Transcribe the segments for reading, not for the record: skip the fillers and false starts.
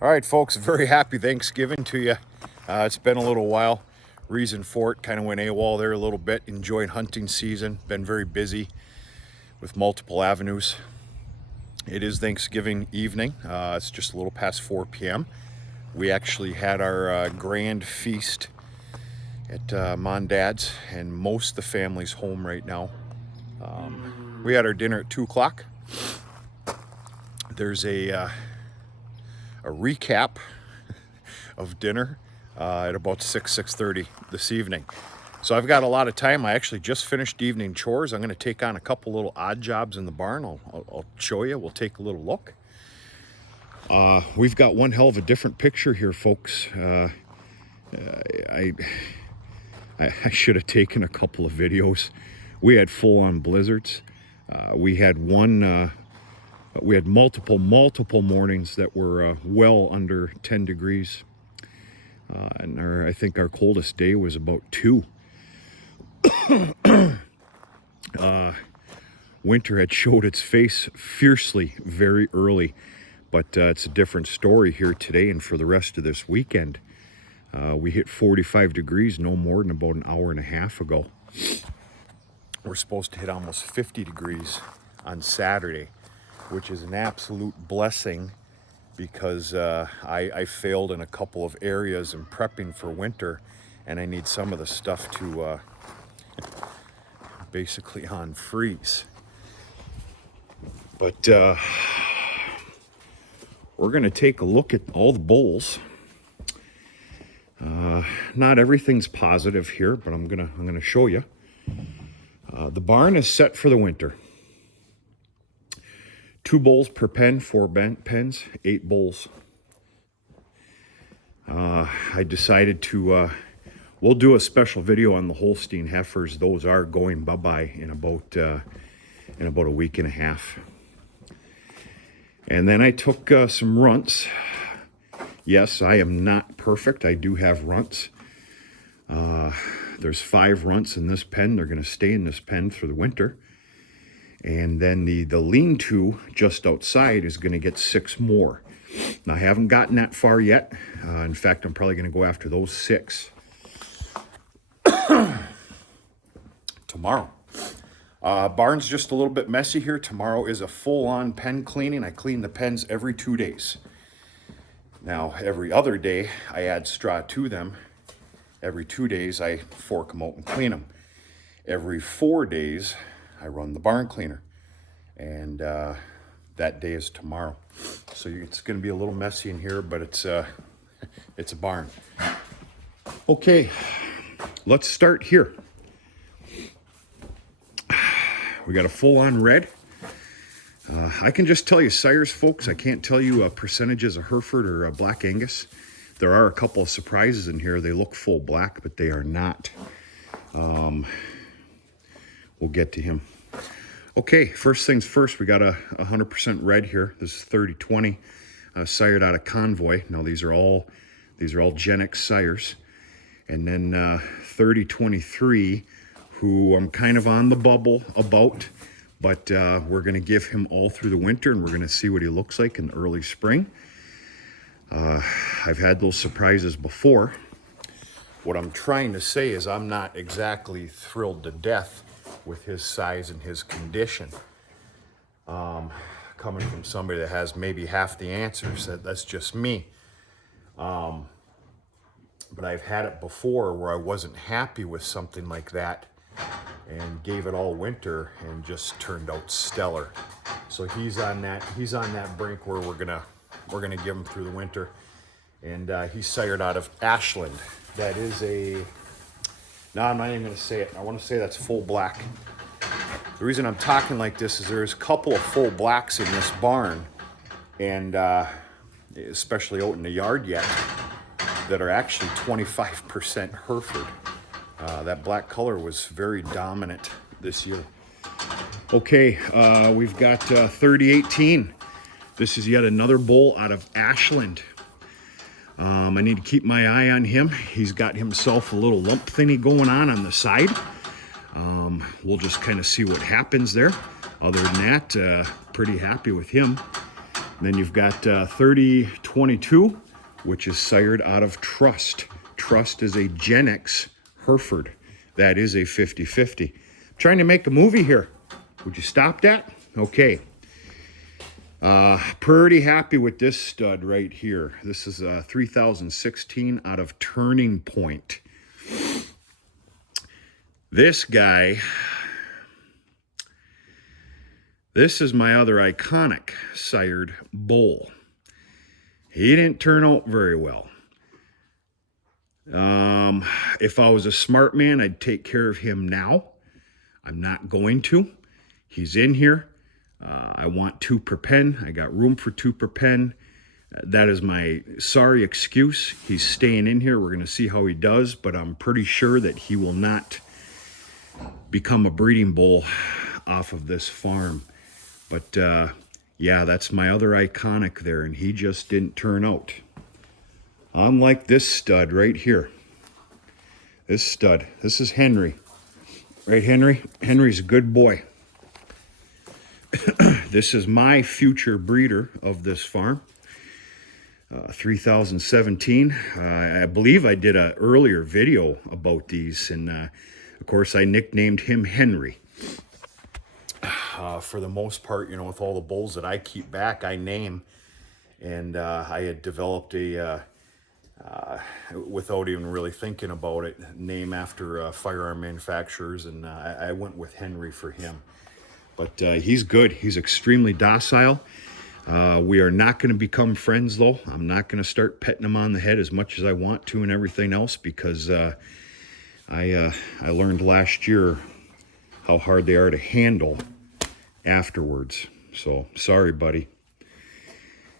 All right, folks, very happy Thanksgiving to you. It's been a little while. Reason for it, kind of went AWOL there a little bit. Enjoyed hunting season. Been very busy with multiple avenues. It is Thanksgiving evening. It's just a little past 4 p.m. We actually had our grand feast at Mom and Dad's, and most of the family's home right now. We had our dinner at 2 o'clock. There's a recap of dinner at about 6:30 this evening. So I've got a lot of time. I actually just finished evening chores. I'm going to take on a couple little odd jobs in the barn. I'll show you. We'll take a little look. We've got one hell of a different picture here, folks. I should have taken a couple of videos. We had full-on blizzards. We had multiple mornings that were well under 10 degrees. And I think our coldest day was about 2. Winter had showed its face fiercely very early, but it's a different story here today and for the rest of this weekend. We hit 45 degrees no more than about an hour and a half ago. We're supposed to hit almost 50 degrees on Saturday, which is an absolute blessing because I failed in a couple of areas in prepping for winter, and I need some of the stuff to basically on freeze. But we're going to take a look at all the bowls. Not everything's positive here, but I'm gonna show you. The barn is set for the winter. 2 bowls per pen, 4 pens, 8 bowls. I decided to, we'll do a special video on the Holstein heifers. Those are going bye-bye in about a week and a half. And then I took some runts. Yes, I am not perfect. I do have runts. There's 5 runts in this pen. They're going to stay in this pen for the winter. And then the lean-to just outside is going to get 6 more. Now, I haven't gotten that far yet. In fact, I'm probably going to go after those 6 tomorrow. Barn's just a little bit messy here. Tomorrow is a full-on pen cleaning. I clean the pens every 2 days. Now, every other day, I add straw to them. Every 2 days, I fork them out and clean them. Every 4 days, I run the barn cleaner. And that day is tomorrow. So it's going to be a little messy in here, but it's a barn. Okay, let's start here. We got a full-on red. I can just tell you sires, folks. I can't tell you percentages of Hereford or Black Angus. There are a couple of surprises in here. They look full black, but they are not. We'll get to him. Okay, first things first, we got a 100% red here. This is 3020, sired out of Convoy. Now these are all Gen X sires. And then 3023, who I'm kind of on the bubble about, but we're going to give him all through the winter, and we're going to see what he looks like in the early spring. I've had those surprises before. What I'm trying to say is I'm not exactly thrilled to death with his size and his condition. Coming from somebody that has maybe half the answers, that's just me. But I've had it before where I wasn't happy with something like that and gave it all winter and just turned out stellar. So he's on that brink where we're gonna give him through the winter. And he's sired out of Ashland. That is no, I'm not even gonna say it. I want to say that's full black. The reason I'm talking like this is there's a couple of full blacks in this barn, and especially out in the yard yet, that are actually 25% Hereford. That black color was very dominant this year. Okay, we've got 3018. This is yet another bull out of Ashland. I need to keep my eye on him. He's got himself a little lump thingy going on the side. We'll just kind of see what happens there. Other than that, pretty happy with him. Then you've got 3022, which is sired out of Trust. Trust is a Gen X Hereford. That is a 50-50. Trying to make a movie here. Would you stop that? Okay. Pretty happy with this stud right here. This is 3016 out of Turning Point. This guy, this is my other iconic sired bull. He didn't turn out very well. If I was a smart man, I'd take care of him now. I'm not going to. He's in here. I want 2 per pen. I got room for 2 per pen. That is my sorry excuse. He's staying in here. We're going to see how he does, but I'm pretty sure that he will not become a breeding bull off of this farm. But yeah, that's my other iconic there, and he just didn't turn out. Unlike this stud right here. This stud. This is Henry. Right, Henry? Henry's a good boy. This is my future breeder of this farm. 3017. I believe I did an earlier video about these, and of course I nicknamed him Henry. For the most part, you know, with all the bulls that I keep back, I name, and I had developed a, without even really thinking about it, name after firearm manufacturers, and I went with Henry for him. But he's good. He's extremely docile. We are not going to become friends, though. I'm not going to start petting him on the head as much as I want to and everything else, because I learned last year how hard they are to handle afterwards. So sorry, buddy.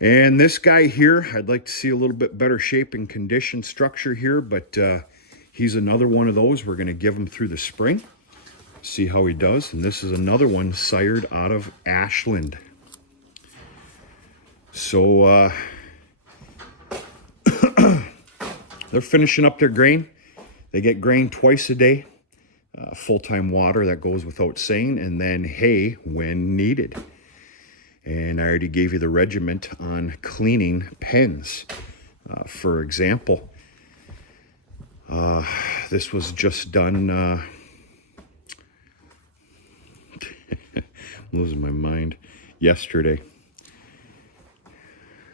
And this guy here, I'd like to see a little bit better shape and condition structure here, but he's another one of those. We're going to give him through the spring, see how he does. And this is another one sired out of Ashland. So they're finishing up their grain. They get grain twice a day, full-time water, that goes without saying, and then hay when needed. And I already gave you the regiment on cleaning pens. For example, this was just done, I'm losing my mind, yesterday.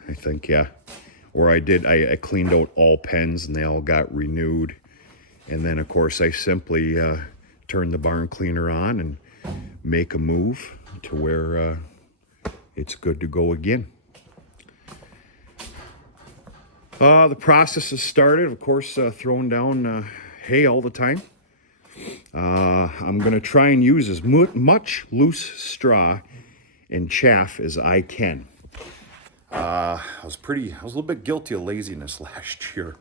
I think, yeah. Or I cleaned out all pens and they all got renewed. And then, of course, I simply turn the barn cleaner on and make a move to where it's good to go again. The process has started, of course, throwing down hay all the time. I'm going to try and use as much loose straw and chaff as I can. I was a little bit guilty of laziness last year,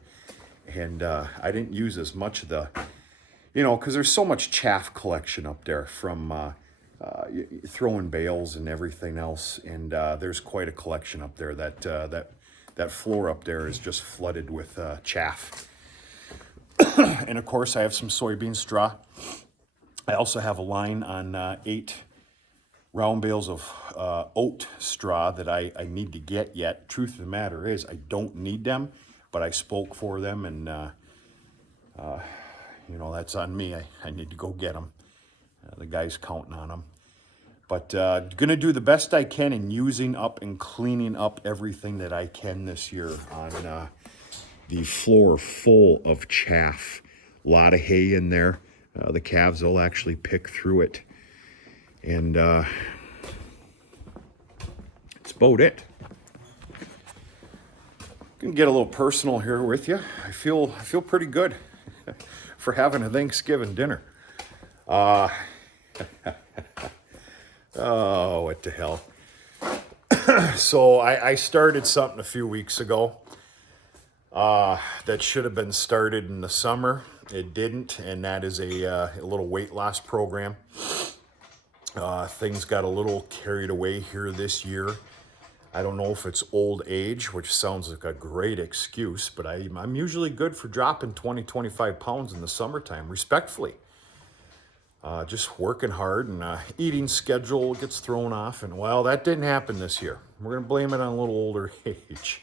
and I didn't use as much of the, you know, because there's so much chaff collection up there from throwing bales and everything else, and there's quite a collection up there. That floor up there is just flooded with chaff. And of course, I have some soybean straw. I also have a line on 8 round bales of oat straw that I need to get yet. Truth of the matter is, I don't need them, but I spoke for them, and you know, that's on me. I need to go get them. The guy's counting on them. But going to do the best I can in using up and cleaning up everything that I can this year on the floor full of chaff. A lot of hay in there. The calves will actually pick through it. And it's about it. Gonna get a little personal here with you. I feel pretty good for having a Thanksgiving dinner. Oh, what the hell. So I started something a few weeks ago that should have been started in the summer. It didn't, and that is a little weight loss program. Things got a little carried away here this year. I don't know if it's old age, which sounds like a great excuse, but I'm usually good for dropping 20, 25 pounds in the summertime, respectfully. just working hard, and eating schedule gets thrown off. And well, that didn't happen this year. We're going to blame it on a little older age.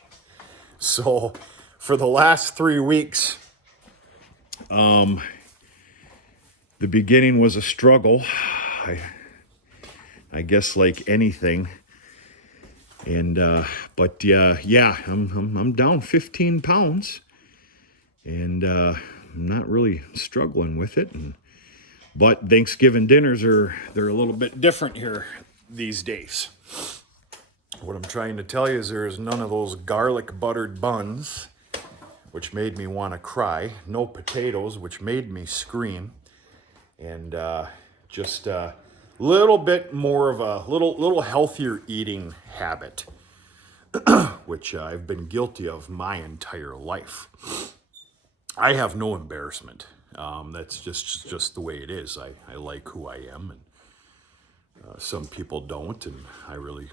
So for the last 3 weeks, the beginning was a struggle. I guess like anything. And but yeah, I'm down 15 pounds, and I'm not really struggling with it. But Thanksgiving dinners they're a little bit different here these days. What I'm trying to tell you is there's none of those garlic buttered buns, which made me want to cry. No potatoes, which made me scream. And just a little bit more of a little healthier eating habit, which I've been guilty of my entire life. I have no embarrassment. That's just the way it is. I like who I am, and some people don't, and I really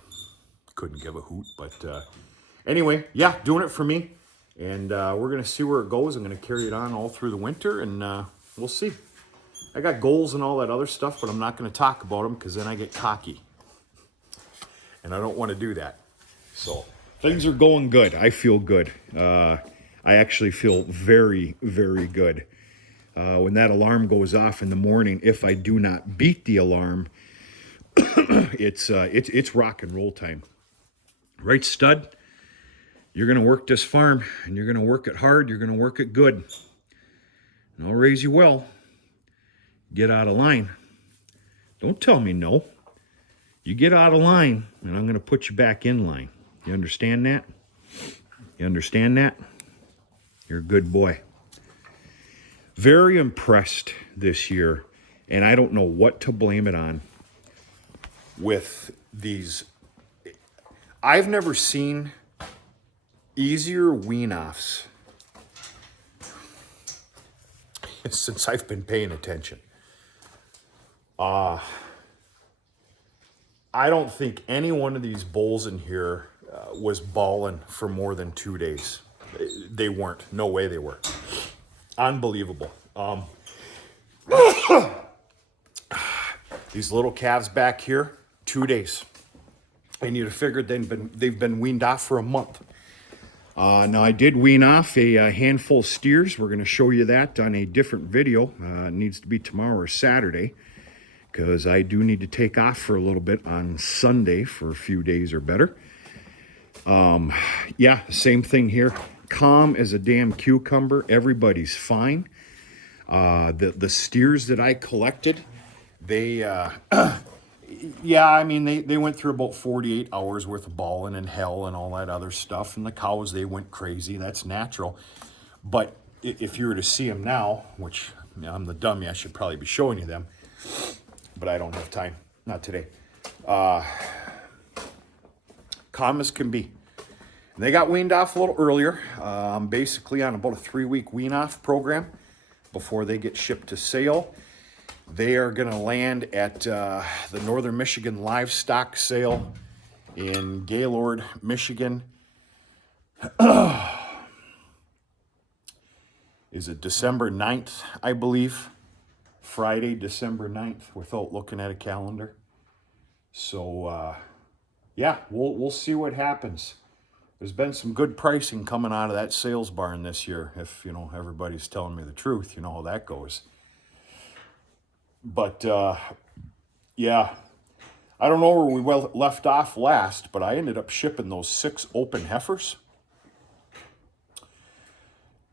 couldn't give a hoot. But anyway, yeah, doing it for me, and we're gonna see where it goes. I'm gonna carry it on all through the winter, and we'll see. I got goals and all that other stuff, but I'm not gonna talk about them because then I get cocky, and I don't want to do that. So things are going good. I feel good. I actually feel very, very good. When that alarm goes off in the morning, if I do not beat the alarm, it's rock and roll time. Right, stud? You're going to work this farm, and you're going to work it hard. You're going to work it good. And I'll raise you well. Get out of line. Don't tell me no. You get out of line, and I'm going to put you back in line. You understand that? You understand that? You're a good boy. Very impressed this year, and I don't know what to blame it on, with these. I've never seen easier wean-offs since I've been paying attention. I don't think any one of these bulls in here was balling for more than 2 days. They weren't. No way they were. Unbelievable. These little calves back here, 2 days. And you'd have figured they've been weaned off for a month. Now, I did wean off a handful of steers. We're going to show you that on a different video. It needs to be tomorrow or Saturday, because I do need to take off for a little bit on Sunday for a few days or better. Yeah, same thing here. Calm as a damn cucumber. Everybody's fine. The steers that I collected, they, yeah, I mean, they went through about 48 hours worth of balling and hell and all that other stuff. And the cows, they went crazy. That's natural. But if you were to see them now, which, you know, I'm the dummy, I should probably be showing you them, but I don't have time. Not today. Calm as can be. And they got weaned off a little earlier. I'm basically on about a 3-week wean-off program before they get shipped to sale. They are going to land at the Northern Michigan Livestock Sale in Gaylord, Michigan. Is it December 9th, I believe? Friday, December 9th, without looking at a calendar. So, yeah, we'll see what happens. There's been some good pricing coming out of that sales barn this year. If, you know, everybody's telling me the truth, you know how that goes. But, yeah, I don't know where we left off last, but I ended up shipping those 6 open heifers.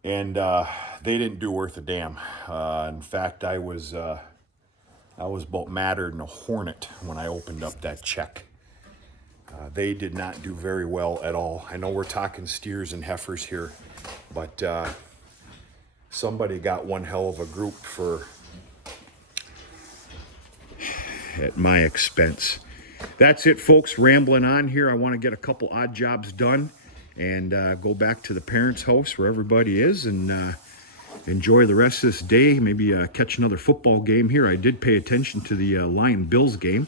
And they didn't do worth a damn. In fact, I was about madder than a hornet when I opened up that check. They did not do very well at all. I know we're talking steers and heifers here, but somebody got one hell of a group at my expense. That's it, folks. Rambling on here. I want to get a couple odd jobs done and go back to the parents' house where everybody is and enjoy the rest of this day. Maybe catch another football game here. I did pay attention to the Lion-Bills game.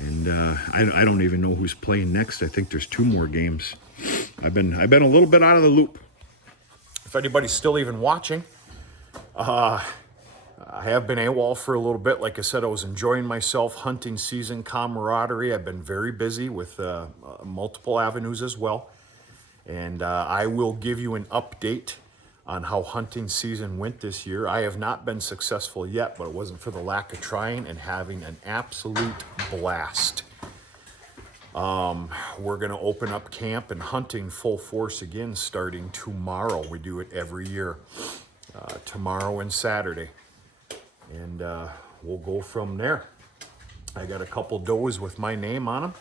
I don't even know who's playing next. I think there's 2 more games. I've been a little bit out of the loop. If anybody's still even watching, I have been AWOL for a little bit. Like I said, I was enjoying myself, hunting season, camaraderie. I've been very busy with multiple avenues as well. And I will give you an update on how hunting season went this year. I have not been successful yet, but it wasn't for the lack of trying and having an absolute blast. We're going to open up camp and hunting full force again starting tomorrow. We do it every year, tomorrow and Saturday. And we'll go from there. I got a couple does with my name on them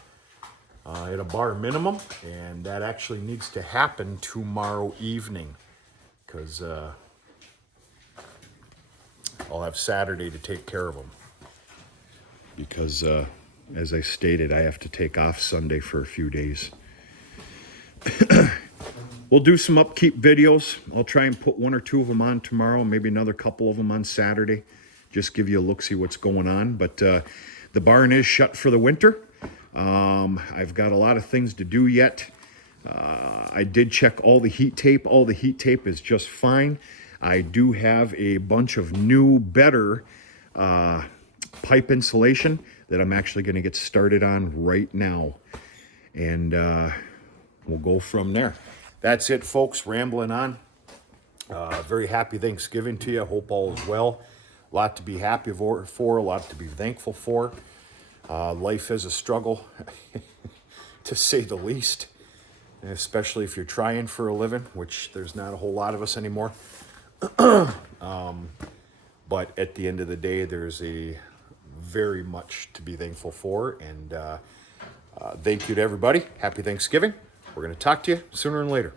at a bar minimum, and that actually needs to happen tomorrow evening because I'll have Saturday to take care of them. Because, as I stated, I have to take off Sunday for a few days. We'll do some upkeep videos. I'll try and put 1 or 2 of them on tomorrow, maybe another couple of them on Saturday. Just give you a look, see what's going on. But the barn is shut for the winter. I've got a lot of things to do yet. I did check all the heat tape. All the heat tape is just fine. I do have a bunch of new, better pipe insulation that I'm actually going to get started on right now. And we'll go from there. That's it, folks. Rambling on. Very happy Thanksgiving to you. I hope all is well. A lot to be happy for, a lot to be thankful for. Life is a struggle, to say the least, and especially if you're trying for a living, which there's not a whole lot of us anymore. But at the end of the day, there's a very much to be thankful for, and thank you to everybody. Happy Thanksgiving. We're going to talk to you sooner and later.